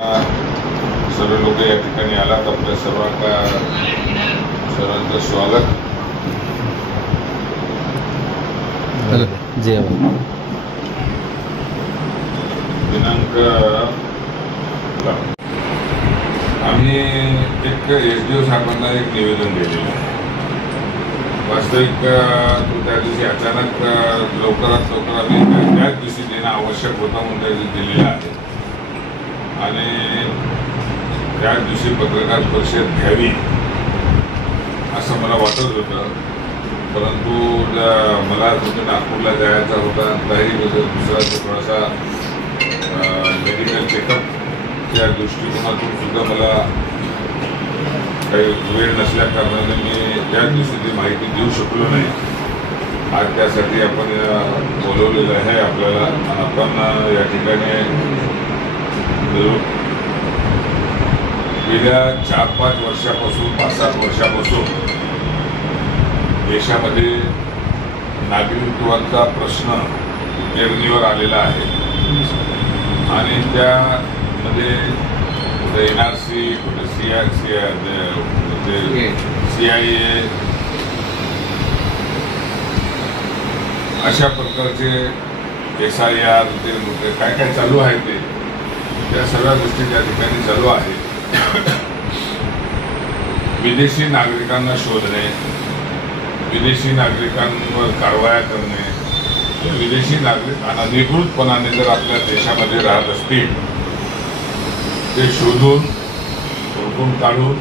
सर्व लोक या ठिकाणी आलात. आपल्या सर्वांचं स्वागत. दिनांक आम्ही एक SDO साहेबांना एक निवेदन दिलेलं आहे. वास्तविक त्या दिवशी अचानक लवकरात लवकर आम्ही त्याच दिवशी देणं आवश्यक होतं म्हणून त्या दिवशी दिलेलं आहे आणि त्याच दिवशी पत्रकार परिषद घ्यावी असं मला वाटत होतं. परंतु मला तिथे नागपूरला जायचा होता. त्याही दुसरा थोडासा मेडिकल चेकअपच्या दृष्टिकोनातून सुद्धा मला काही वेळ नसल्या कारणाने मी त्याच दिवशी ती माहिती देऊ शकलो नाही. आज त्यासाठी आपण बोलवलेलं आहे आपल्याला. आपण या ठिकाणी गेल्या 4-5 वर्षापासून 5-7 वर्षापासून देशामध्ये नागरिकत्वाचा प्रश्न पेरणीवर आलेला आहे आणि त्यामध्ये कुठे NRC, कुठे CIA अशा प्रकारचे SIR काय काय चालू आहे ते त्या सगळ्या गोष्टी त्या ठिकाणी चालू आहे. विदेशी नागरिकांना शोधणे, विदेशी नागरिकांवर कारवाया करणे, विदेशी नागरिक अनधिकृतपणाने जर आपल्या देशामध्ये राहत असतील ते शोधून काढून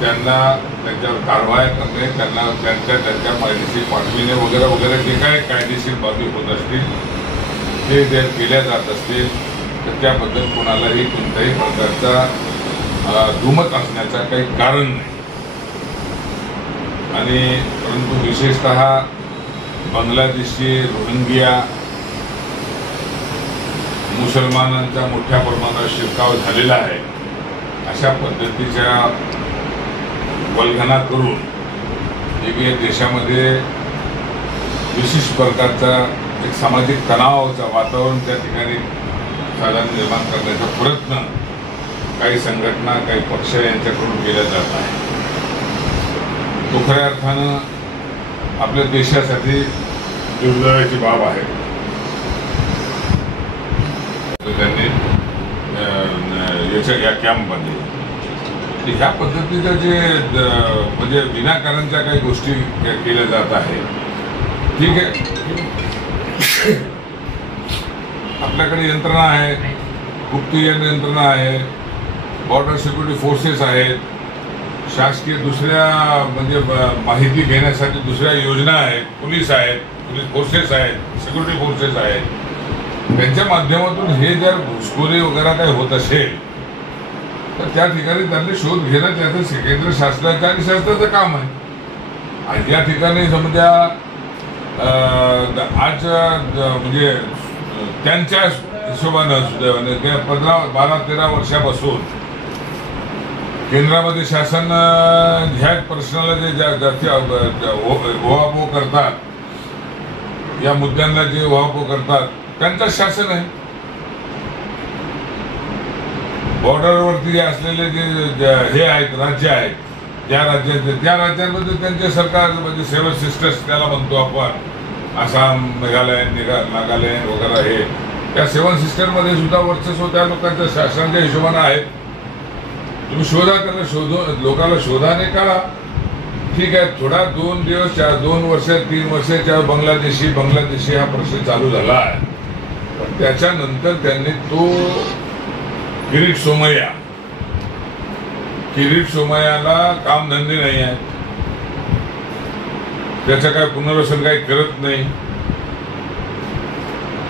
त्यांना त्यांच्यावर कारवाया करणे, त्यांना त्यांच्या माहितीशी पाठविणे वगैरे वगैरे जे काय कायदेशीर बाबी होत असतील ते जर केल्या जात असतील तर त्याबद्दल कोणालाही कोणत्याही प्रकारचा दुमत असण्याचं काही कारण नाही. आणि परंतु विशेषतः बांगलादेशी रोहिंग्या मुसलमानांचा मोठ्या प्रमाणात शिरकाव झालेला आहे. अशा पद्धतीच्या वल्गना करून एक देशामध्ये विशिष्ट प्रकारचा एक सामाजिक तणावाचं वातावरण त्या ठिकाणी साधन निर्माण करण्याचा प्रयत्न काही संघटना, काही पक्ष यांच्याकडून केला जात आहे. तो खऱ्या अर्थानं आपल्या देशासाठी दुर्दैवाची बाब आहे. त्यांनी या कॅम्पमध्ये ह्या पद्धतीचं जे म्हणजे विनाकारणच्या काही गोष्टी केल्या जात आहे. ठीक आहे, आपल्याकडे यंत्रणा आहे, गुप्त यंत्रणा आहे, बॉर्डर सिक्युरिटी फोर्सेस आहेत, शासकीय दुसऱ्या म्हणजे माहिती घेण्यासाठी दुसऱ्या योजना आहेत, पोलीस फोर्सेस आहेत, सिक्युरिटी फोर्सेस आहेत. त्यांच्या माध्यमातून हे जर घुसखोरी वगैरे काही होत असेल तर त्या ठिकाणी त्यांनी शोध घेणं त्याचं केंद्र शासनाचं आणि शासनाचं काम आहे. आणि या ठिकाणी समजा आज म्हणजे त्यांच्या हिशोबानं 12-13 वर्षापासून केंद्रामध्ये शासन ह्या प्रश्नाला जे ओहापोह करतात, या मुद्द्यांना जे ओहापोह करतात त्यांचं शासन आहे. बॉर्डरवरती जे असलेले जे हे आहेत राज्य आहेत, त्या राज्यांमध्ये त्यांचे सरकार म्हणजे 7 सिस्टर्स त्याला म्हणतो आपण, आसाम, मेघालय, नागालँड वगैरे हे त्या 7 सिस्टरमध्ये सुद्धा वर्चस्व त्या लोकांच्या शासनाच्या हिशोबाने आहेत. तुम्ही शोधा, त्यांना लोकांना शोधाने काढा. ठीक आहे, थोडा 2 दिवस 2 वर्ष 3 वर्षाच्या बांगलादेशी हा प्रश्न चालू झाला आहे. पण त्याच्यानंतर त्यांनी तो किरीट सोमय्याला कामधंदे नाही आहे, त्याचं काय पुनर्वसन काही करत नाही.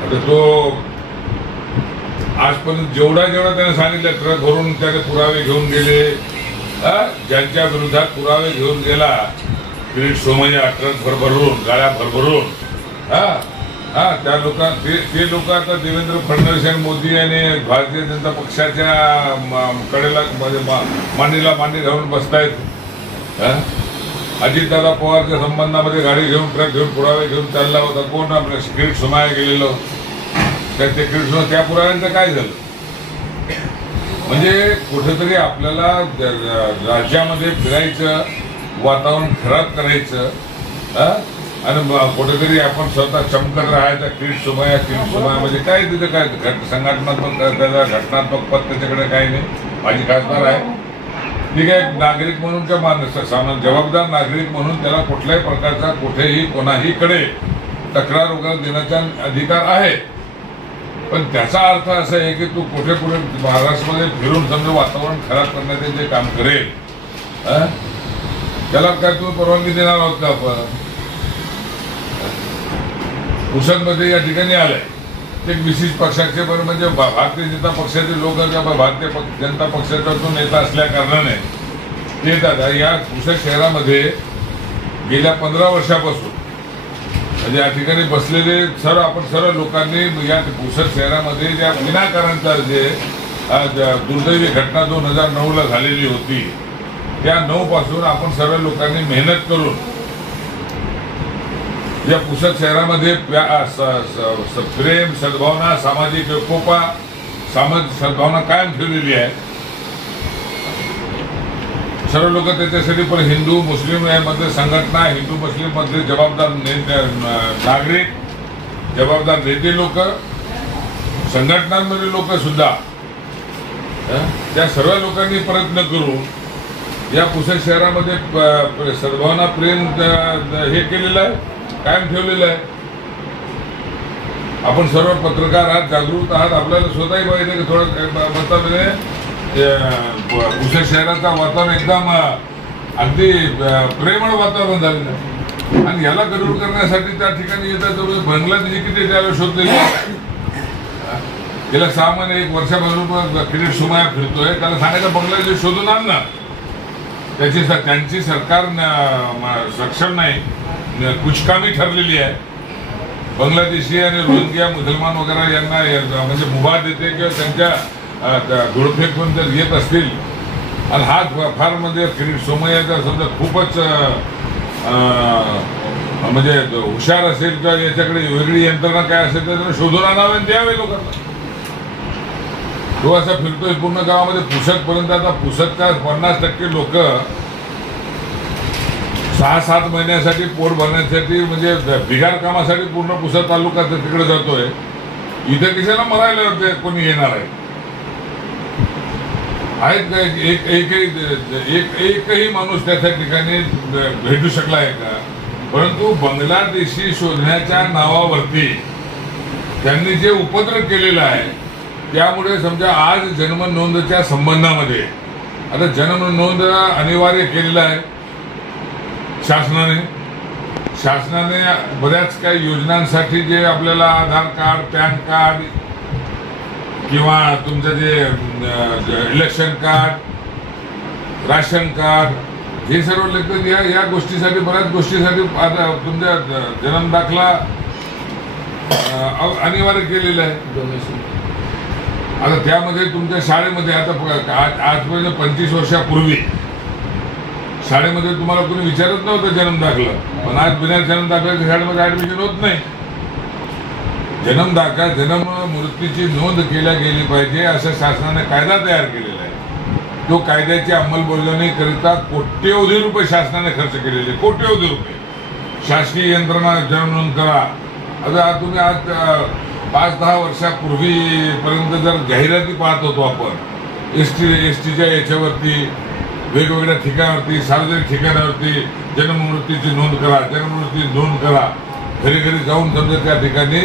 आता तो आजपर्यंत जेवढा त्याने सांगितलं ट्रक भरून त्याने पुरावे घेऊन गेले, ज्यांच्या विरोधात पुरावे घेऊन गेला किरीट सोमय्या ट्रक भरभरून, गाड्या भरभरून, त्या ते लोक आता देवेंद्र फडणवीस आणि मोदी आणि भारतीय जनता पक्षाच्या कडेला मांडीला मांडी घालून बसतायत. अजितदादा पवारच्या संबंधामध्ये गाडी घेऊन, ट्रक घेऊन, पुरावे घेऊन चालला होता. कोण आपल्या किरीट सोमय्या गेलेलो, त्या पुराव्यांचं काय झालं? म्हणजे कुठेतरी आपल्याला राज्यामध्ये फिरायचं, वातावरण खराब करायचं, आणि कुठेतरी आपण स्वतः चमकत राहायचं. किट सुमाया म्हणजे काय तिथे काय घटनात्मक पद त्याच्याकडे काही नाही. माझी खासदार आहे, ठीक आहे, नागरिक म्हणून किंवा जबाबदार नागरिक म्हणून त्याला कुठल्याही प्रकारचा कुठेही कोणाहीकडे तक्रार वगैरे देण्याचा अधिकार आहे. पण त्याचा अर्थ असा आहे की तू कुठे कुठे महाराष्ट्रामध्ये फिरून समजा वातावरण खराब करण्याचे जे काम करेल, त्याला काय तुम्ही परवानगी देणार आहोत का? आपण पुसदमध्ये या ठिकाणी आलंय ते विशिष्ट पक्षाचे बरं म्हणजे भारतीय जनता पक्षाचे लोक किंवा भारतीय जनता पक्षाचा जो नेता असल्या कारणाने येतात. या पुसद शहरामध्ये गेल्या 15 वर्षापासून म्हणजे या ठिकाणी बसलेले आपण सर्व लोकांनी या पुसद शहरामध्ये ज्या विनाकारणचा जे दुर्दैवी घटना 2009ला झालेली होती, त्या 9 पासून आपण सर्व लोकांनी मेहनत करून या पुसद शहरामध्ये प्रेम, सद्भावना, सामाजिक एकोपा, सामाजिक सद्भावना कायम ठेवलेली आहे. सर्व लोक त्याच्यासाठी पण हिंदू मुस्लिम मध्ये संघटना, हिंदू मुस्लिम मध्ये जबाबदार नागरिक, जबाबदार नेते लोक, संघटनांमध्ये लोक सुद्धा त्या सर्व लोकांनी प्रयत्न करून या पुसद शहरामध्ये सद्भावना, प्रेम हे केलेलं आहे, कायम ठेवलेलं आहे. आपण सर्व पत्रकार आहात, जागृत आहात, आपल्याला स्वतःही पाहिजे की थोडं बतामध्ये पुसद शहराचा वातावरण एकदम अगदी प्रेमळ वातावरण झालेलं आहे. आणि याला गडबड करण्यासाठी त्या ठिकाणी येतात बांगलादेशी किती त्याला शोधलेले गेल्या 6 महिने 1 वर्षापासून किरीट सुमाया फिरतोय. त्याला सांगायचं बांगलादेश शोधून आण ना. त्यांची सरकार सक्षम नाही, कुचकामी ठरलेली आहे. बांगलादेशी आणि रोहिंग्या मुसलमान वगैरे यांना म्हणजे मुभा देते किंवा त्यांच्या धुळफेक पण जर येत असतील आणि हा फार म्हणजे किरीट सोमय्याचा समजा खूपच म्हणजे हुशार असेल किंवा याच्याकडे वेगळी यंत्रणा काय असेल तर शोधून आणावे आणि द्यावे लोकांना. तो असा फिरतोय पूर्ण गावामध्ये. पुसद पर्यंत आता पुसदच्या 50% लोक 6-7 महिन्यासाठी पोट भरण्यासाठी म्हणजे बिगार कामासाठी पूर्ण पुसद तालुका तिकडे जातोय. इथे कशाला मरायला कोणी येणार आहे? आहेत एकही माणूस त्या ठिकाणी भेटू शकला आहे का? परंतु बांगलादेशी शोधण्याच्या नावावरती त्यांनी जे उपद्रव केलेला आहे त्यामुळे समजा आज जन्म नोंदच्या संबंधामध्ये आता जन्म नोंद अनिवार्य केलेला आहे शासनाने बऱ्याच काही योजनांसाठी जे आपल्याला आधार कार्ड, पॅन कार्ड किंवा तुमचं जे इलेक्शन कार्ड, राशन कार्ड हे सर्व लेखक या गोष्टीसाठी बऱ्याच गोष्टीसाठी आता तुमच्या जन्म दाखला अनिवार्य केलेला आहे. आता त्यामध्ये तुमच्या शाळेमध्ये आता आजपर्यंत 25 वर्षापूर्वी शाळेमध्ये तुम्हाला कोणी विचारत नव्हतं जन्म दाखला, पण आज बिना जन्म दाखल्याच्या शाळेमध्ये ऍडमिशन होत नाही. जन्म दाखला, जन्म मृत्यूची नोंद केल्या गेली पाहिजे असं शासनाने कायदा तयार केलेला आहे. तो कायद्याची अंमलबजावणीकरिता कोट्यवधी रुपये शासनाने खर्च केलेले, कोट्यवधी रुपये. शासकीय यंत्रणा जन्म नोंद करा. आता तुम्ही आज 5-10 वर्षापूर्वी पर्यंत जर जाहिराती पाहत होतो आपण एसटीच्या याच्यावरती, वेगवेगळ्या ठिकाणावरती, सार्वजनिक ठिकाणावरती जन्म मृत्यूची नोंद करा, जन्म मृत्यूची नोंद करा. घरी घरी जाऊन समजा त्या ठिकाणी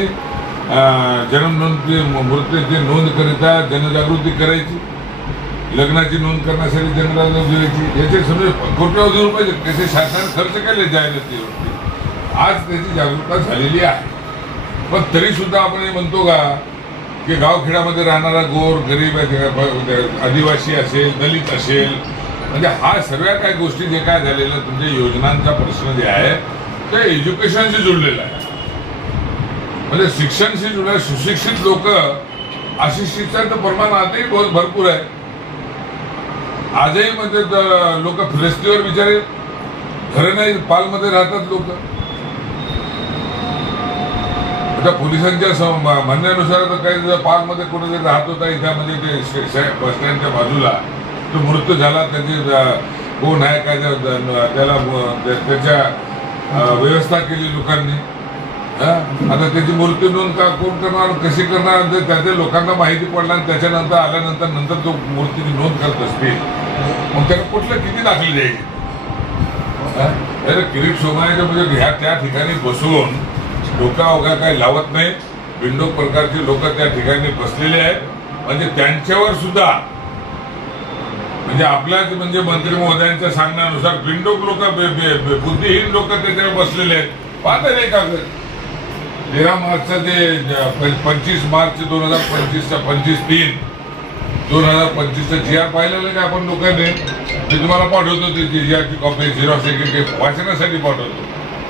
जन्म नोंद मृत्यूची नोंद करिता जनजागृती करायची, लग्नाची नोंद करण्यासाठी जनजागृती करायची. याचे समजा कोट्यवधी रुपये त्याचे शासनाने खर्च केले जाहिरातीवरती. आज त्याची जागरूकता झालेली आहे. पण तरी सुद्धा आपण हे म्हणतो का की गावखेड्यामध्ये राहणारा गोर गरीब आदिवासी असेल, दलित असेल, म्हणजे हा सगळ्या काही गोष्टी जे काय झालेलं तुमच्या योजनांचा प्रश्न जे आहे ते एज्युकेशनशी जुळलेला आहे. म्हणजे शिक्षणशी जुळलेला. सुशिक्षित लोक अशिक्षितांचं प्रमाण आजही बहुत भरपूर आहे. आजही म्हणजे लोक रस्त्यावर बिचारे घरं नाही, पालमध्ये राहतात लोक. आता पोलिसांच्या म्हणण्यानुसार तर काही पार्कमध्ये कुठेतरी राहत होता, इथं ते बस स्टँडच्या बाजूला तो मृत्यू झाला. त्याची कोण आहे काय त्याला त्याच्या व्यवस्था केली लोकांनी. आता त्याची मृत्यू नोंद का कोण करणार, कशी करणार, त्याच्या लोकांना माहिती पडला आणि त्याच्यानंतर आल्यानंतर तो मूर्तीची नोंद करत असतील, मग त्याला कुठलं किती दाखली द्यायची. किरीट सोमय्या म्हणजे ह्या त्या ठिकाणी बसून डोका वगैरे काही लावत नाही. बिंडोक प्रकारचे लोक त्या ठिकाणी बसलेले आहेत. म्हणजे त्यांच्यावर सुद्धा म्हणजे आपल्याच म्हणजे मंत्री महोदयांच्या सांगण्यानुसार बिंडोक लोक बुद्धिहीन लोक त्याच्यावर बसलेले आहेत. पाहता नाही का 13 मार्चचा ते 25 मार्च 2025चा 25/3/2025चा GR पाहिलेलं का आपण लोकांनी? मी तुम्हाला पाठवतो ते GRची कॉपी झेरॉक्स वाचण्यासाठी पाठवतो.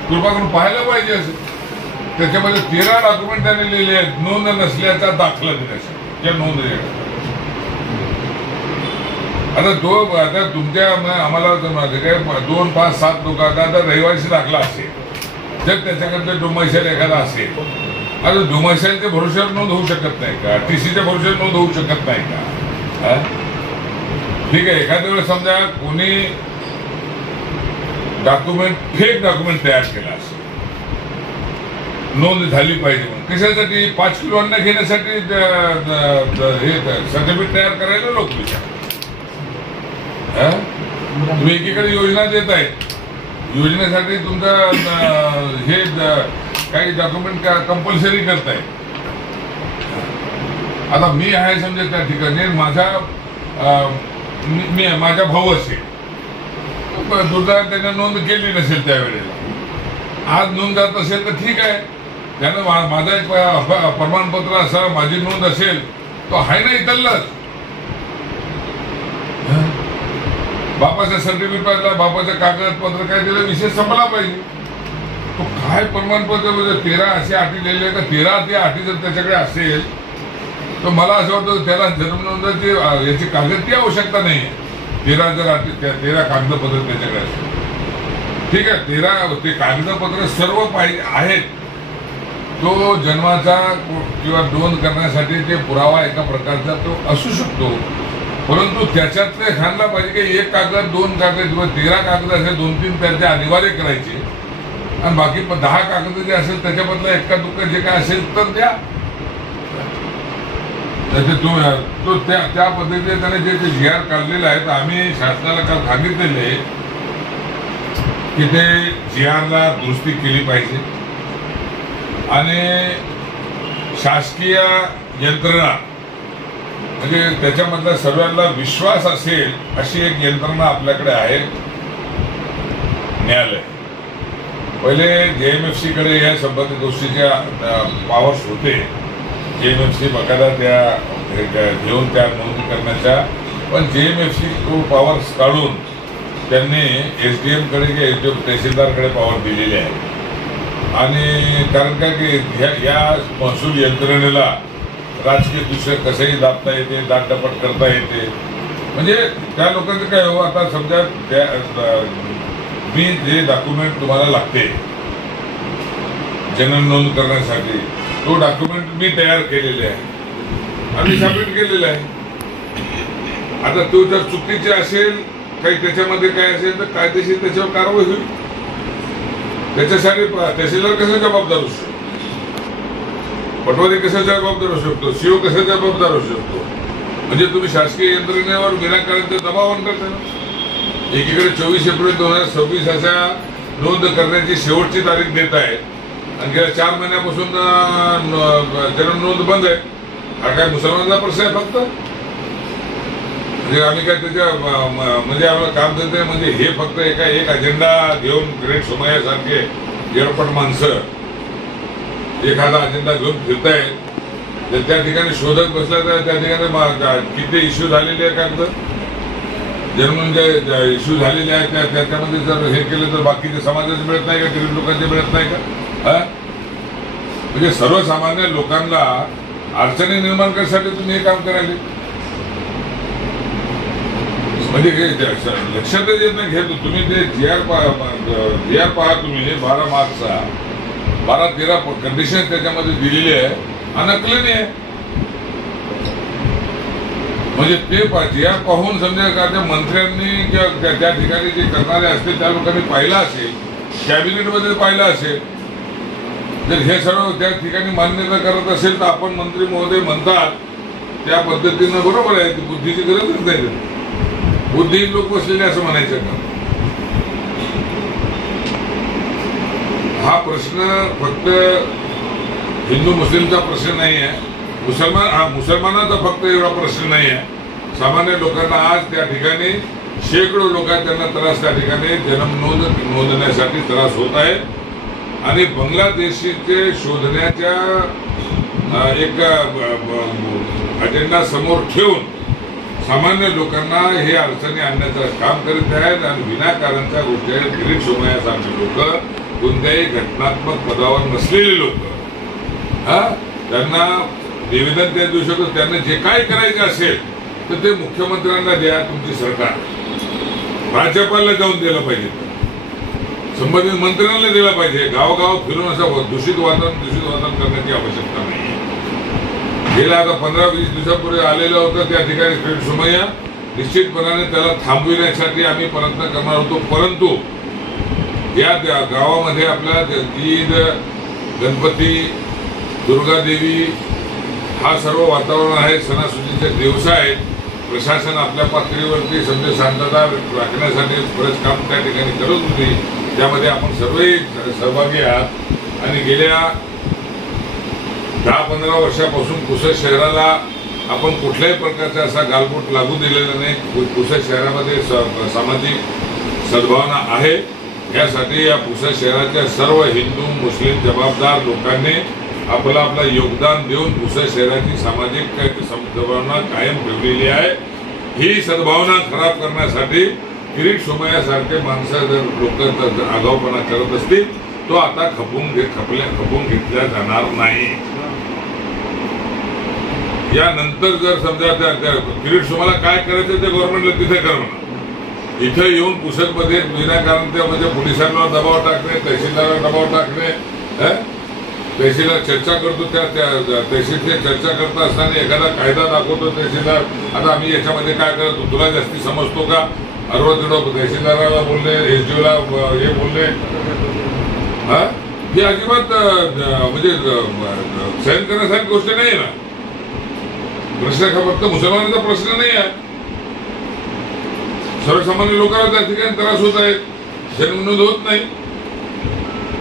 कृपा करून पाहायला पाहिजे. असं त्याच्यामध्ये 13 डॉक्युमेंट त्यांनी लिहिले आहेत नोंद नसल्याचा दाखला देण्यासाठी त्या नोंद. आता तुमच्या आम्हाला 2, 5, 7 लोक आता रहिवासी दाखला असेल, जर त्याच्याकडे डोमायशल एखादा असेल, आता डोमायशलच्या भरोश्यावर नोंद होऊ शकत नाही का? TCच्या भरोश्यावर नोंद होऊ शकत नाही का? ठीक आहे, एखाद्या वेळेस समजा कोणी फेक डॉक्युमेंट तयार केला असेल, नोंद झाली पाहिजे म्हणून. कशासाठी? 5 किलो अन्न घेण्यासाठी हे सर्टिफिकेट तयार करायला लोक विचार. तुम्ही एकीकडे योजना देत आहे, योजनेसाठी तुमचं हे काही डॉक्युमेंट कंपल्सरी करताय. आता मी आहे समजा त्या ठिकाणी, माझा भाऊ असेल, दुर्दैवाने त्याने नोंद केली नसेल त्यावेळेला, आज नोंद जात असेल तर ठीक आहे, त्यानं माझा एक प्रमाणपत्र असं माझी नोंद असेल तो आहे ना इथलच. बापाच्या सर्टिफिकेटला बापाचं कागदपत्र काय दिलं, विषय संपला पाहिजे. तो काय प्रमाणपत्र म्हणजे 13 अशी अटी लिहिले का 13 ती अटी जर त्याच्याकडे असेल तर मला असं वाटतं त्याला जन्म नोंदची याची कागदची आवश्यकता नाही. 13 जर अटी 13 कागदपत्र त्याच्याकडे असेल, ठीक आहे, 13 ते कागदपत्र सर्व पाहिजे आहेत. तो जन्माचा किंवा नोंद करण्यासाठी ते पुरावा एका प्रकारचा तो असू शकतो, परंतु त्याच्यातले खाणला पाहिजे की 1 कागद 2 कागद किंवा 13 कागद असेल 2-3 त्याचे अनिवार्य करायचे आणि बाकी 10 कागद जे असेल त्याच्याबद्दल एक्का दुक्का जे काय असेल तर द्या. तो त्या पद्धतीने त्याने जे GR काढलेलं आहे तर आम्ही शासनाला काल सांगितलेले की ते GRला दुरुस्ती केली पाहिजे आणि शासकीय यंत्रणा म्हणजे त्याच्यामधला सर्वांना विश्वास असेल अशी एक यंत्रणा आपल्याकडे आहे, न्यायालय. पहिले JMFC कडे या संबंधित गोष्टीच्या पॉवर्स होते. JMFC बघायला त्या घेऊन त्या नोंद करण्याच्या, पण JMFC तो पॉवर्स काढून त्यांनी SDM कडे किंवा SDM तहसीलदारकडे पॉवर दिलेली आहे. आणि कारण काय की या महसूल यंत्रणेला राजकीय दृष्ट्या कसंही दाबता येते, दाबदपट करता येते. म्हणजे त्या लोकांचं काय हो, आता समजा मी जे डॉक्युमेंट तुम्हाला लागते जन्म नोंद करण्यासाठी, तो डॉक्युमेंट मी तयार केलेले आहे आणि सबमिट केलेला आहे. आता तो जर चुकीचे असेल, काही त्याच्यामध्ये काय असेल तर कायदेशीर त्याच्यावर कारवाई होईल. त्याच्यासाठी तहसीलदार कसा जबाबदार असू शकतो, पटवारी कसा जबाबदार असू शकतो, CO कसा जबाबदार असू शकतो. म्हणजे तुम्ही शासकीय यंत्रणेवर विनाकारण दबाव आणता. एकीकडे 24 एप्रिल 2026 अशा नोंद करण्याची शेवटची तारीख देत आहेत आणि गेल्या 4 महिन्यापासून जन्म नोंद बंद आहे. हा काय मुसलमानांचा प्रश्न आहे फक्त? म्हणजे आम्ही काय त्याच्या म्हणजे आम्हाला काम देतोय म्हणजे हे फक्त एक अजेंडा घेऊन किरीट सोमय्या सारखे येडपट माणसं एखादा अजेंडा घेऊन फिरतायत. त्या ठिकाणी शोधत बसला तर त्या ठिकाणी किती इश्यू झालेले आहे कागद जन्म जे इश्यू झालेले आहेत त्याच्यामध्ये जर हे केलं तर बाकीचे समाजाचे मिळत नाही का, गरीब लोकांचे मिळत नाही का? म्हणजे सर्वसामान्य लोकांना अडचणी निर्माण करण्यासाठी तुम्ही हे काम करायले. म्हणजे लक्षातच येत नाही घेतो तुम्ही. ते GR पहा तुम्ही 12 मार्चचा 12-13 कंडिशन त्याच्यामध्ये दिलेली आहे, अनकलनीय आहे. म्हणजे ते ज्या पाहून समजा का त्या मंत्र्यांनी किंवा त्या ठिकाणी जे करणारे असतील त्या लोकांनी पाहिलं असेल, कॅबिनेटमध्ये पाहिलं असेल. जर हे सर्व त्या ठिकाणी मान्यता करत असेल तर आपण मंत्री महोदय म्हणतात त्या पद्धतीनं बरोबर आहे. बुद्धीची गरजच नाही, बुद्धिहीन लोक बसलेले असं म्हणायचं का? हा प्रश्न फक्त हिंदू मुस्लिमचा प्रश्न नाही आहे, मुसलमानाचा फक्त एवढा प्रश्न नाही आहे. सामान्य लोकांना आज त्या ठिकाणी शेकडो लोक त्यांना त्रास त्या ठिकाणी जन्म नोंदण्यासाठी त्रास होत आहे. आणि बांगलादेशीचे शोधण्याच्या एक अजेंडा समोर ठेवून सामान्य लोकांना हे अडचणी आणण्याचं काम करीत आहेत. आणि विनाकारणच्या गोष्टी आहेत. गिरीश सोमय्यासारखे लोक, कोणत्याही घटनात्मक पदावर नसलेले लोक, त्यांना निवेदन त्या देऊ शकतो. त्यांना जे काय करायचे असेल तर ते मुख्यमंत्र्यांना द्या, तुमची सरकार राज्यपालला जाऊन दिलं पाहिजे, संबंधित मंत्र्यांना दिला पाहिजे. गावगाव फिरून असं दूषित वातावरण करण्याची आवश्यकता नाही. गेल्या आता 15-20 दिवसापूर्वी आलेलं होतं त्या ठिकाणी गिरीश सोमय्या. निश्चितपणाने त्याला थांबविण्यासाठी आम्ही प्रयत्न करणार होतो, परंतु या गावामध्ये आपल्या ईद, गणपती, दुर्गादेवी हा सर्व वातावरण आहे, सणासुदीचे दिवस आहेत. प्रशासन आपल्या पातळीवरती समजा शांतता राखण्यासाठी बरेच काम त्या ठिकाणी करत होती. त्यामध्ये आपण सर्वही सहभागी आहात. आणि गेल्या 10-15 वर्षापासून पुसद शहराला आपण कुठल्याही प्रकारचा असा गालबोट लागू दिलेला नाही. पुसद शहरामध्ये सामाजिक सद्भावना आहे. यासाठी या पुसद शहराच्या सर्व हिंदू मुस्लिम जबाबदार लोकांनी आपला योगदान देऊन पुसद शहराची सामाजिक सद्भावना कायम ठेवलेली आहे. ही सद्भावना खराब करण्यासाठी गिरीश सोमय्यासारखे माणसं जर लोक आगाऊपणा करत असतील तो आता खपून घेतला जाणार नाही. यानंतर जर समजा त्या गिरीश सोमय्याला काय करायचं ते गव्हर्नमेंटला तिथे कर म्हणा. इथे येऊन पुसदमध्ये विनाकारण त्या म्हणजे पोलिसांना दबाव टाकणे, तहसीलदारांना दबाव टाकणे. तहसीलदार चर्चा करतो, त्या तहसीलची चर्चा करत असताना एखादा कायदा दाखवतो तहसीलदार, आता आम्ही याच्यामध्ये काय करतो, तुला जास्ती समजतो का? तहसीलदाराला बोलले, एसडीओला हे बोलले. ही अजिबात म्हणजे सहन करण्यासारखी गोष्ट नाही आहे ना. प्रश्न फक्त मुसलमानांचा प्रश्न नाही आहे, सर्वसामान्य लोकांना त्या ठिकाणी त्रास होत आहेत, जन्मनोंद होत नाही.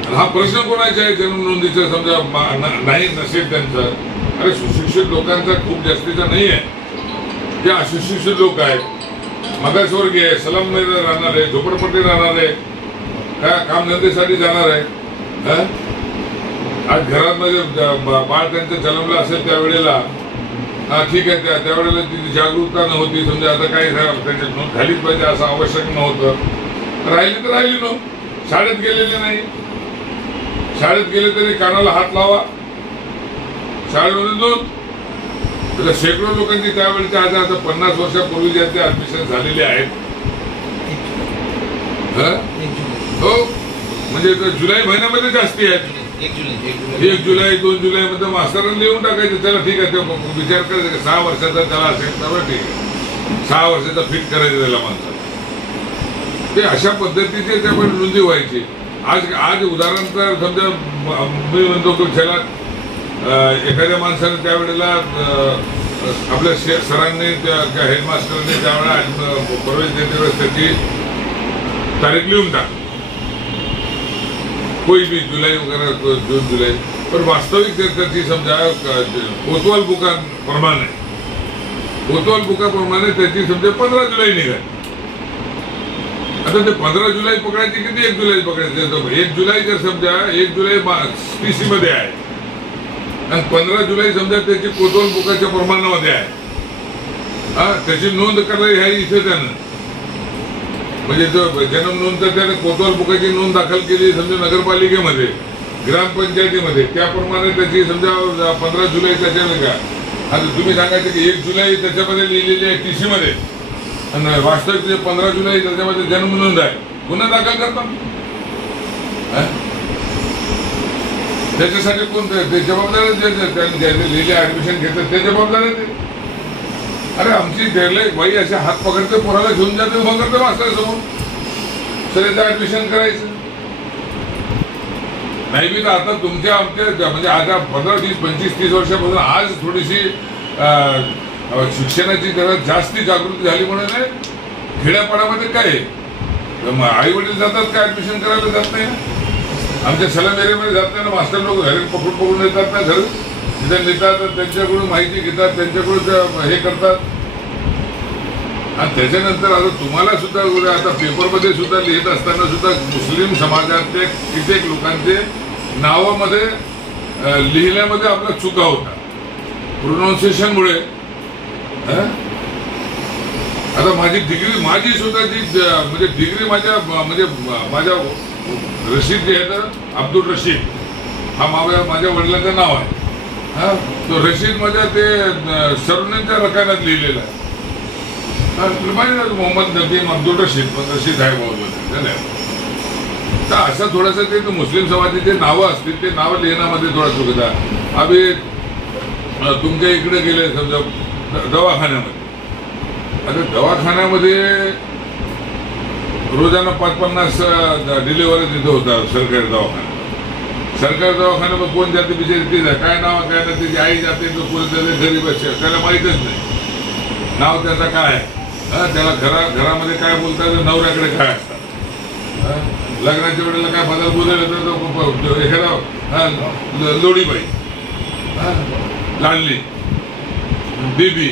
हा प्रश्न कोणाचा आहे जन्म नोंदीचा? समजा नाही नसेल त्यांचा, अरे सुशिक्षित लोकांचा खूप जास्तीचा नाही आहे. जे अशिक्षित लोक आहेत, मागासवर्गीय आहे, सलाममध्ये राहणार आहे, झोपडपट्टी राहणार आहे, काय कामधंद्यासाठी जाणार आहे. आज घरामध्ये बाळ त्यांचं जन्मलं असेल त्यावेळेला ठीक आहे, त्यावेळेला तिची जागरूकता नव्हती. समजा आता काही त्याच्यात नोंद झालीच पाहिजे असं आवश्यक नव्हतं. राहिली तर राहिली नव्हती. शाळेत गेलेले नाही, शाळेत गेले तरी कानाला हात लावा, शाळेमध्ये नोंद. शेकडो लोकांची त्यावेळेच्या आज आता 50 वर्षापूर्वी ज्यांचे ऍडमिशन झालेले आहेत, हो म्हणजे जुलै महिन्यामध्ये जास्ती आहेत. 1 जुलै 2 जुलै मध्ये मास्तरांनी लिहून टाकायचं, चला ठीक आहे, ते विचार करायचं 6 वर्षाचा त्याला असेल तर ठीक आहे, 6 वर्षाचा फिट करायचं त्याला माणसाला. ते अशा पद्धतीचे त्यामुळे नोंदी व्हायची. आज उदाहरण तर समजा मी म्हणतो की त्याला एखाद्या माणसाने त्यावेळेला आपल्या सरांनी त्या हेडमास्टरने त्यावेळेला प्रवेश देते वेळेस त्याची तारीख लिहून टाक, कोई भी जुलै वगैरे 2 जुलै. पण वास्तविक त्याची समजा कोतवाल बुकाप्रमाणे त्याची समजा 15 जुलै निघाली. आता ते 15 जुलै पकडायची किती 1 जुलै पकडायचे? 1 जुलै जर समजा 1 जुलै टीसी मध्ये आहे आणि 15 जुलै समजा त्याची कोतवाल बुकाच्या प्रमाणामध्ये आहे, त्याची नोंद करायला ह्या इथे त्यानं म्हणजे जो जन्म नोंद तर त्याने कोतवाल बुकाची नोंद दाखल केली समजा नगरपालिकेमध्ये, ग्रामपंचायतीमध्ये, त्याप्रमाणे त्याची समजा 15 जुलै त्याच्या वेगळा. आता तुम्ही सांगायचं की 1 जुलै त्याच्यामध्ये लिहिलेली आहे टीसी मध्ये आणि वास्तविक 15 जुलै त्याच्यामध्ये जन्म नोंद आहे, गुन्हा दाखल करतात. त्याच्यासाठी कोण ते जबाबदार लिहिले ऍडमिशन घेतात ते जबाबदार आहे ते. अरे आमची बाई असे हात पकडते पोराला घेऊन जाते उभं करते मास्तरासमोर सर ऍडमिशन करायचं नाही बी तर आता तुमच्या आमच्या म्हणजे आता 15, 20, 25, 30 वर्षापासून आज थोडीशी शिक्षणाची जरा जास्ती जागृती झाली म्हणून आहे. खेड्यापाड्यामध्ये काय आई वडील जातात का ऍडमिशन करायला जात नाही. आमच्या सलम एरियामध्ये जात नाही ना. मास्टर लोक घरी पकडून येतात ना. घर तिथे नेतात त्यांच्याकडून माहिती घेतात त्यांच्याकडून हे करतात. आणि त्याच्यानंतर आता तुम्हाला सुद्धा आता पेपरमध्ये सुद्धा लिहित असताना सुद्धा मुस्लिम समाजातले कित्येक लोकांचे नावामध्ये लिहिण्यामध्ये आपला चुका होता प्रोनाउन्सिएशनमुळे. आता माझी सुद्धा जी म्हणजे डिग्री माझ्या रशीद जे आहे तर अब्दुल रशीद हा माझ्या वडिलांचं नाव आहे. तो रशीद माझ्या ते सरुणींच्या रकान्यात लिहिलेला आहे. मोहम्मद नबीम अब्दुल रशीद पण रशीद आहे मोहम्मद. तर असं थोडंसं ते मुस्लिम समाजाचे नावं असतील ते नावं लिहिण्यामध्ये थोडा चुकता. आम्ही तुमच्या इकडे गेले समजा दवाखान्यामध्ये. आता दवाखान्यामध्ये रोजाना 5-50 डिलिव्हरी तिथं होता सरकारी दवाखाना. सरकारी दवाखान्यामध्ये कोण जाते बिचारी तिथे काय नाव काय ना त्याची आई जाते कोणी त्याचे गरीब असते त्याला माहीतच नाही नाव त्याचं काय आहे. त्याला घरामध्ये काय बोलतात नवऱ्याकडे काय असतात. लग्नाच्या वेळेला काय बदल बोलले एखादा लोडीबाई लाडली बेबी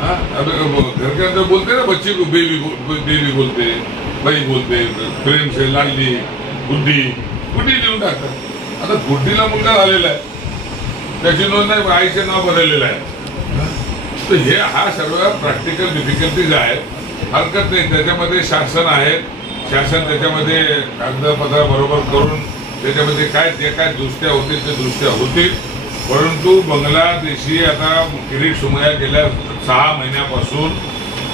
घर के अंदर बोलते ना बच्ची को बेबी बोलते बाई बोलते प्रेम से लाडली गुड्डी लिहून टाकतात. आता गुड्डीला मुलगा झालेला आहे त्याची नोंद नाही आईचे नाव बदललेलं आहे. तर हे हा सर्व प्रॅक्टिकल डिफिकल्टीज आहेत. हरकत नाही त्याच्यामध्ये शासन आहे. शासन त्याच्यामध्ये कागदपत्र बरोबर करून त्याच्यामध्ये जे काय दुरुस्त्या होतील ते दुरुस्त्या होतील. परंतु बांगलादेशी आता किरीट सोमय्या गेल्या 6 महिन्यापासून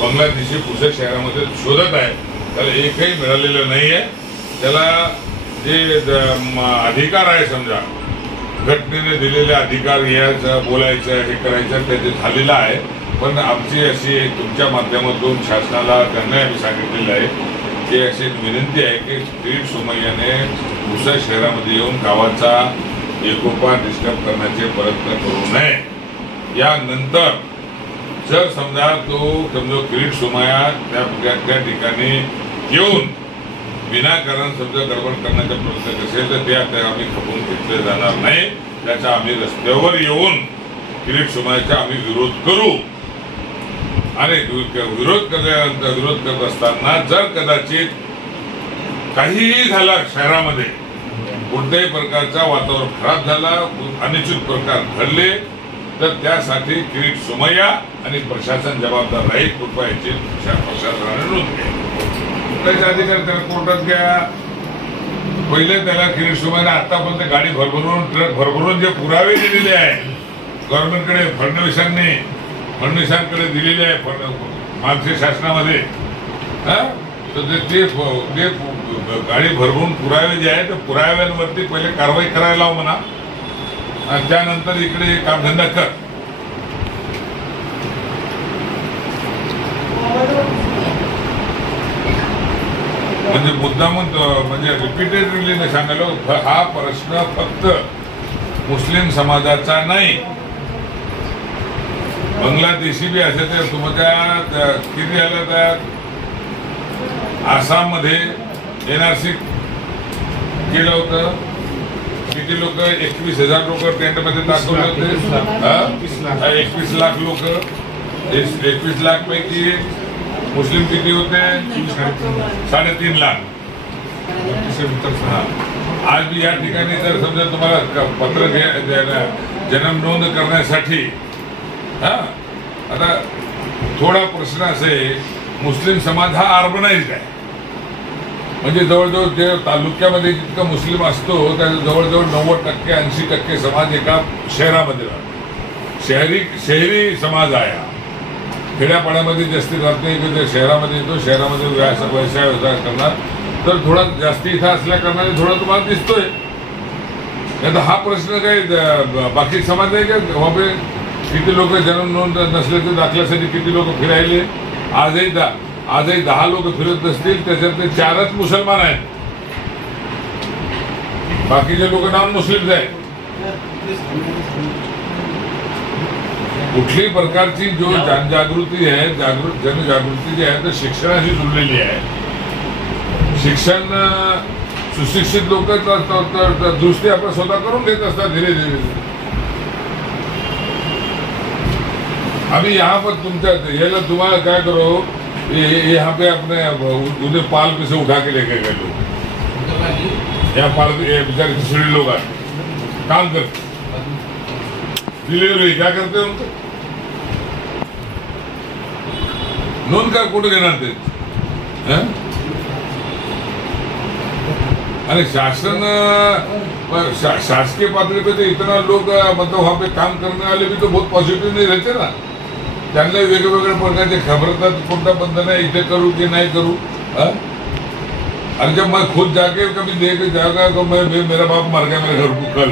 बांगलादेशी पुणे शहरामध्ये शोधत आहे. त्याला एकही मिळालेलं नाहीये. त्याला जे अधिकार आहे समजा घटनेने दिलेले अधिकार यायचं बोलायचं हे करायचं ते झालेलं आहे. पण आमची अशी तुमच्या माध्यमातून शासनाला त्यांना आम्ही सांगितलेलं आहे की अशी विनंती आहे की किरीट सोमय्याने पुणे शहरामध्ये येऊन गावाचा एकोपा डिस्टर्ब करण्याचे प्रयत्न करू नये. यानंतर जर समजा किरीट सोमय्या त्या ठिकाणी येऊन विनाकारण समजा गडबड करण्याचा प्रयत्न असेल तर ते आता आम्ही खपवून घेतले जाणार नाही. त्याचा आम्ही रस्त्यावर येऊन किरीट सोमय्याचा आम्ही विरोध करू. आणि विरोध करत असताना जर कदाचित काहीही झाला शहरामध्ये कोणत्याही प्रकारचा वातावरण खराब झाला अनुचित प्रकार घडले तर त्यासाठी किरीट सोमय्या आणि प्रशासन जबाबदार राहील. कृपया याची प्रशासनाने नोंद घ्या. त्याचे अधिकार त्याला कोर्टात घ्या. पहिले त्याला किरीट सोमय्याने आतापर्यंत गाडी भरभरून ट्रक भरभरून जे पुरावे दिलेले आहे गव्हर्नमेंटकडे फडणवीसांकडे दिलेले आहे मागच्या शासनामध्ये तर ते गाडी भरभरून पुरावे जे आहे ते पुराव्यांवरती पहिले कारवाई करायला लाव म्हणा आणि त्यानंतर इकडे कामधंदा कर. म्हणजे मुद्दामून म्हणजे रिपीटेडली सांगायला हा प्रश्न फक्त मुस्लिम समाजाचा नाही. बांगलादेशी बी असे ते तुमच्या किती आलं तर आसाममध्ये NRC केलं होतं. किती लोक 21,000 लोक टेंटमध्ये दाखवले होते. 21 लाख लोक 21 लाख पैकी मुस्लिम किती होते 3.5 लाख. आज भी या ठिकाणी जर समजा तुम्हाला पत्र जन्म नोंद करण्यासाठी आता थोडा प्रश्न असे मुस्लिम समाज हा अर्बनाइज्ड आहे. म्हणजे जवळजवळ जे तालुक्यामध्ये जितका मुस्लिम असतो त्याचा जवळजवळ 90% 80% समाज एका शहरामध्ये राहतो. शहरी समाज आहे. खेड्यापाड्यामध्ये जास्ती राहत नाही. शहरामध्ये येतो शहरामध्ये व्यवसाय करणार तर थोडा जास्ती इथं असल्या कारणाने थोडा तुम्हाला दिसतोय. नाही तर हा प्रश्न काय बाकी समाज आहे का? वहाँ पे किती लोक जन्म नोंद नसल्याच्या दाखल्यासाठी किती लोक फिरायले? आजही 10 लोक फिरत असतील, त्याच्यातले 4च मुसलमान आहेत, बाकीचे लोक नॉन मुस्लिम्स आहेत. कुठल्याही प्रकारची जो जनजागृती आहे, जनजागृती जी आहे तर शिक्षणाशी जुळलेली आहे. शिक्षण सुशिक्षित लोक दुरुस्ती आपण स्वतः करून घेत असतात धीरे धीरे. अभी यहाँ पर तुमच्या ये तुम्हाला क्या करो, यहाँ पे अपने उन्हें पाल पे से उठा के लेके गए लोग, यहाँ पाल बेचारे खिचड़ी लोग आए काम करते, डिलीवरी क्या करते हैं उनको नोंद का कुठे घेणार ते? आणि शासकीय पातळी पे तो इतना लोग मतलब वहाँ पे काम करने वाले भी तो बहुत पॉझिटिव्ह नहीं रहते ना. त्यांना वेगवेगळ्या प्रकारचे खबरतात कोणता बंधन है, इथे करू की नहीं करू. और जब मैं खुद जाके कभी देख जाएगा तो मैं मेरा बाप मर गया मेरे घर को कल,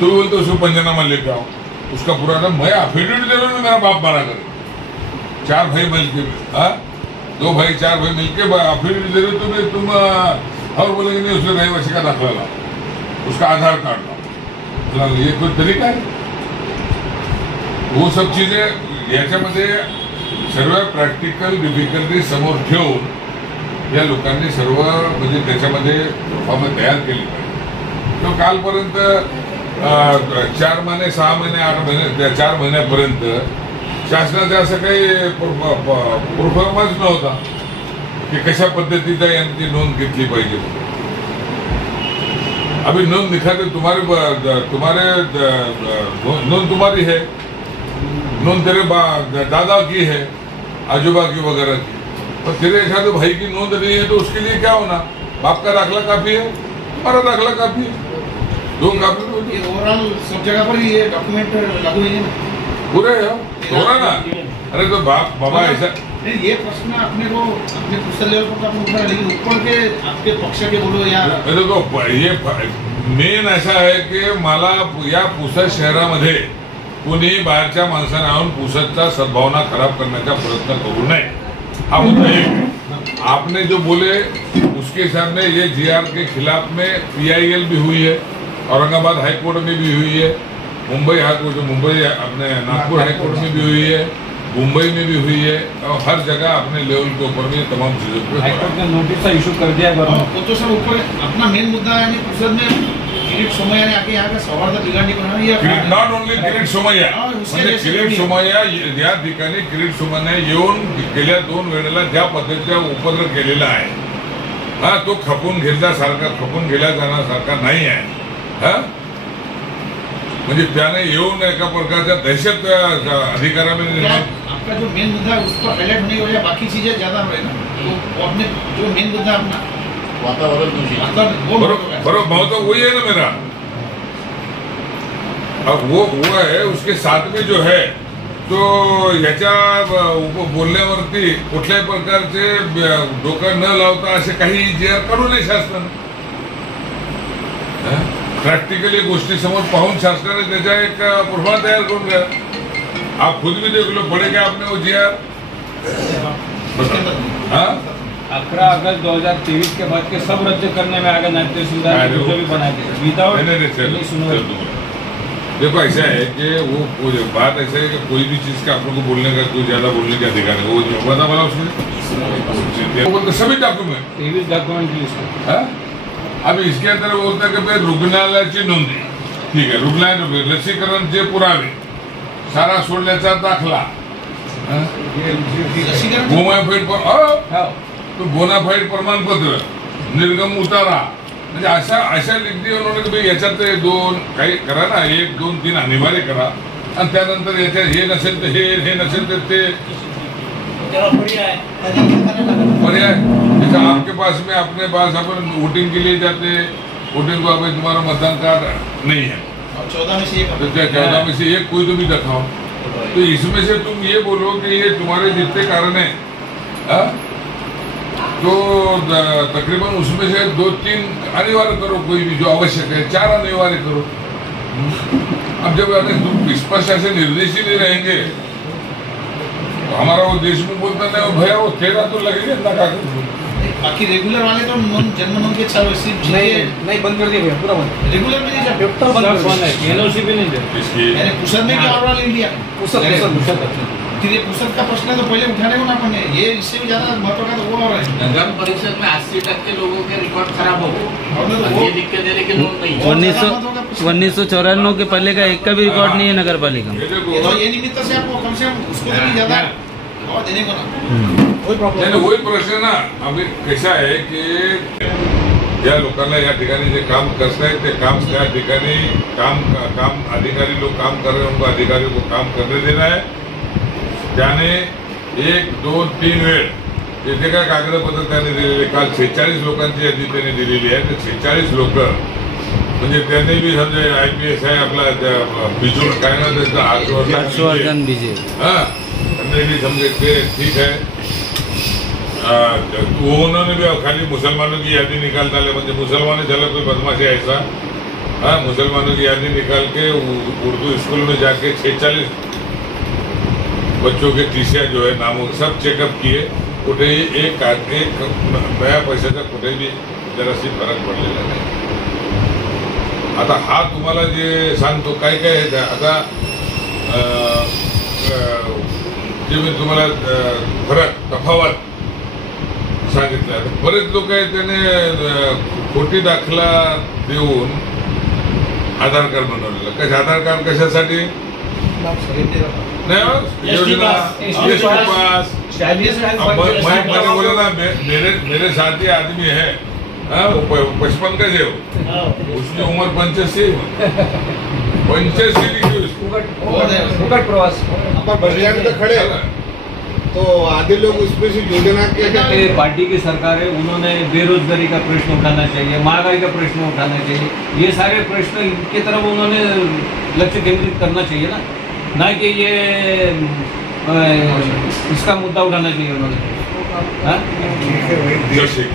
तो बोलते उसको पंचनामा लेके आओ. उसका पुराना मैं अफिडेविट दे रहा हूँ, मेरा बाप मारा कर 4 भाई मिलके 2 भाई 4 भाई मिलके अफिडेविट दे रहे तुम और बोलेंगे नहीं उसने रहिवासी का दाखला ला, उसका आधार कार्ड ला. ये कोई तरीका है? वो सब चीजें याच्यामध्ये सर्व प्रॅक्टिकल डिफिकल्टी समोर ठेवून या लोकांनी सर्व म्हणजे त्याच्यामध्ये फॉर्म तयार केली पाहिजे. तो कालपर्यंत 4 महिने 6 महिने 8 महिने 4 महिन्यापर्यंत शासनाचा असं काही परफॉर्मन्स नव्हता की कशा पद्धतीचा यांची नोंद घेतली पाहिजे. अभी नोंद दिखाते तुम्हारे नोंद तुम्हारी है, नोंद तेरे दादा की है, आजूबा की वगैरह की, पर तेरे एक भाई की नोंद नहीं है तो उसके लिए क्या होना? बाप का दाखला काफी है, तुम्हारा दाखला काफी है, 2 काफी. ओवरऑल सब जगह पर ये डॉक्यूमेंट लागू है पूरे हो रहा ना. अरे तो बाबा ऐसा नहीं, ये प्रश्न अपने को अपने पर्सनल लेवल पर आपने उठा, लेकिन ऊपर के आपके पक्ष के बोलो या देखो ये मेन ऐसा है की मला या पुसद शहरामध्ये कोणी बाहेरच्या माणसाने आणून पुसदचा सद्भावना खराब करण्याचा प्रयत्न करू नये, हा मुद्दा एक. आपने जो बोले उसके हिसाब में ये GR के खिलाफ में PIL भी हुई है, औरंगाबाद हाईकोर्ट में भी हुई है, मुंबई हाईकोर्ट मुंबई अपने नागपुर हाईकोर्ट में भी हुई है, मुंबई में भी हुई है, और हर जगह अपने लेवल के ऊपर में तमाम चीजों पे हाईकोर्ट ने नोटिस का इशू कर दिया है. वो तो सब ऊपर अपना मेन मुद्दा है. पुसद में किरीट सोमैया ने आके यहाँ का सौहार्द बिगाड़ने को नॉट ओनली किरीट सोमैया, म्हणजे किरीट सोमैया या ठिकाणी किरीट सोमैया येऊन गेल्या 2 वेळेला ज्या पद्धतीचा उपद्रव केलेला आहे तो खपून गेला जाण्यासारखा नाही आहे. म्हणजे त्याने येऊन एका प्रकारच्या दहशत अधिकारामध्ये निर्माण. आपका जो मेन मुद्दा है उस पर हाईलाइट होने की वजह बाकी चीजें ज्यादा हो रही ना, तो आपने जो मेन मुद्दा अपना वातावरण बरोबर महत्व वही है ना मेरा. अब वो है, उसके साथ में जो है तो याच्या बोलण्यावरती कुठल्याही प्रकारचे डोकं न लावता असे काही GR करू नये शासनाने. प्रॅक्टिकली गोष्टी समोर पाहून शासनाने त्याचा एक प्रोफाइल तयार करून द्या. आप खुद भी देख लो पड़ेगा आपने वो GR. 11 अगस्त 2023 के बाद के सब रद्द करने में आगे नाट्य सुविधा भी बनाए थे विदाउट. देखो ऐसा है कि वो बात ऐसा है कि कोई भी चीज का आप लोग को बोलने का कोई ज्यादा बोलने का अधिकार है. वो बता बोला उसमें सभी डॉक्यूमेंट 23 डॉक्यूमेंट लिस्ट है. अब इसके अंदर बोलता है कि भाई रुग्णालयाची नोंदणी ठीक आहे, रुग्णालय लसीकरणचे पुरावे, सारा सोडल्याचा दाखला, बोनाफाईड प्रमाणपत्र, निर्गम उतारा, म्हणजे अशा लिखती उन्होंने की भाई याच्यात 2 काही करा ना, 1 2 3 अनिवार्य करा, आणि त्यानंतर याच्यात हे नसेल तर हे नसेल तर ते पर्याय. जैसे आपके पास में अपने पास अपन वोटिंग के लिए जाते, वोटिंग को अभी तुम्हारा मतदान कार्ड नहीं है, 14 में से 1 14 में से 1 कोई तो भी दिखाओ. तो इसमें से तुम ये बोलो कि ये तुम्हारे जितने कारण है तो तकरीबन उसमें से 2-3 अनिवार्य करो, कोई भी जो आवश्यक है, 4 अनिवार्य करो। अब जब तुम स्पष्ट ऐसे निर्देश ही नहीं रहेंगे तो हमारा वो देशमुख बोलता नहीं, वो भैया वो 13 तो लगेगा ना कागज। बाकी रेगुलर वाले तो जन्म नोंद के चालू सिर्फ नहीं बंद कर दिया पूरा बंद। रेगुलर में नहीं जाते, एनओसी भी नहीं देते। इसकी यानी पुसद में क्या और इंडिया पुसद फिर ये पुसद का प्रश्न है तो पहले उठाने को ना अपन ने, ये इससे भी ज्यादा महत्व का तो वो और है। नगर परिषद में 80% लोगों के रिकॉर्ड खराब हो गए और और वो ये दिक्कत है, लेकिन लोग नहीं। 1994 के पहले का एक का भी रिकॉर्ड नहीं है नगर पालिका में। ये ये देखो तो ये निमित्त से आपको कम से कम उसको भी ज्यादा और देने को ना नाही, वही प्रश्न ना। अभी कसा आहे की ज्या लोकांना या ठिकाणी जे काम करतायत ते काम त्या ठिकाणी काम अधिकारी लोग काम कर रहे हैं, उनको अधिकारियों को काम करने देना है। त्याने 1, 2, 3 वेळ जे काय कागदपत्र त्याने दिलेले, काल 46 लोकांची यादी त्याने दिलेली आहे। ते 46 लोक म्हणजे त्यांनी बी समजा IPS आहे आपला बिजूळ काय ना त्याचा हर्षवर्धन बीजे हाँ हमने भी समझे थे, ठीक है। तो उन्होंने भी खाली मुसलमानों की यादी निकाल डाले, मतलब मुसलमान चला कोई बदमाशी ऐसा, हाँ मुसलमानों की यादी निकाल के उर्दू स्कूल में जाके 46 बच्चों के टीसिया जो है नामों सब चेकअप किए, कुठेही एक नया पैशाचा कुठेही जराशी फरक पडलेला नाही। आता हा तुम्हाला जे सांगतो काय काय आहे आता जे मी तुम्हाला फरक तफावत सांगितलं, बरेच लोक आहेत त्याने खोटी दाखला देऊन आधार कार्ड बनवलेलं। कशा आधार कार्ड कशासाठी नहीं योजना ST पास। मैंने बोला ना मेरे साथी आदमी है, हाँ वो 55 का जो उसकी उम्र 85 लिखी उसकी प्रवास अपन बस स्टैंड पे खड़े हैं तो आधे लोग उसमें से योजना के पार्टी की सरकार है, उन्होंने बेरोजगारी का प्रश्न उठाना चाहिए, महंगाई का प्रश्न उठाना चाहिए, ये सारे प्रश्न की तरफ उन्होंने लक्ष्य केंद्रित करना चाहिए ना कि ये इसका मुद्दा उठाना चाहिए उन्होंने। हाँ?